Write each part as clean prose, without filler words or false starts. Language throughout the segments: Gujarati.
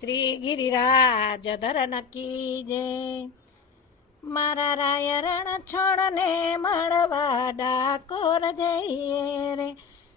શ્રી ગિરિરાજ ધરન કી જય. મારા રાય રણ છોડને મળવા ડાકોર જઈએ રે.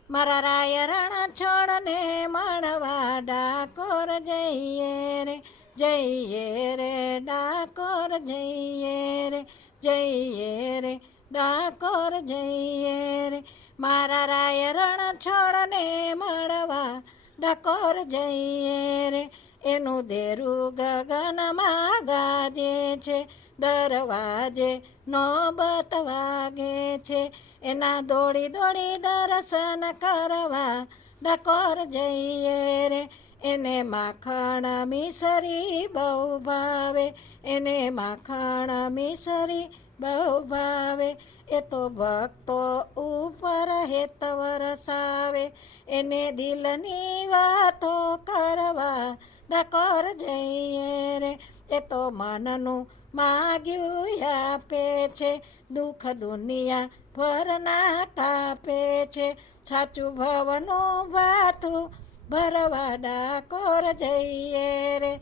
મારા રાય રણ છોડને મળવા ડાકોર જઈએ રે. જઈએ રે ડાકોર જઈએ રે. જઈએ રે ડાકોર જઈએ રે. મારા રાય રણ છોડને મળવા ડાકોર જઈએ રે. એનું દેરું ગગનમાં ગાજે છે, દરવાજે નોબત વાગે છે. એના દોડી દોડી દર્શન કરવા ડાકોર જઈએ રે. એને માખણ મિસરી બહુ ભાવે, એને માખણ મિસરી બહુ ભાવે. એ તો ભક્તો ઉપર હેત વરસાવે, એને દિલની વાતો કરવા ડાકોર જઈએ રે. એ તો મનનું માગ્યું આપે છે, દુઃખ દુનિયા ભરના કાપે છે. સાચું ભવનું ભાથું ભરવા ડાકોર જઈએ રે.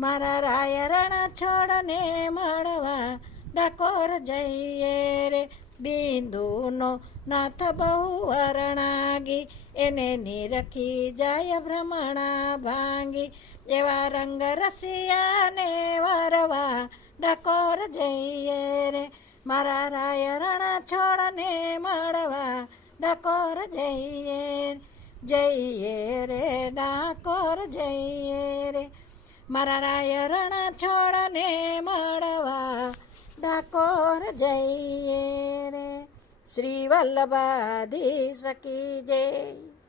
મારા રાય રણ છોડને મળવા ડાકોર જઈએ રે. બિંદુનો નાથ બહુ વરણાગી, એને નિરખી જાય ભ્રમણા ભાંગી. એવા રંગ રસિયાને વરવા ડાકોર જઈએ રે. મારા રાય રણ છોડને મળવા ડાકોર જઈએ. જઈએ રે ડાકોર જઈએ રે. મારા રાય રણ છોડને મળવા ડાકોર જઈએ રે. શ્રી વલ્લભાધીશ કી જય.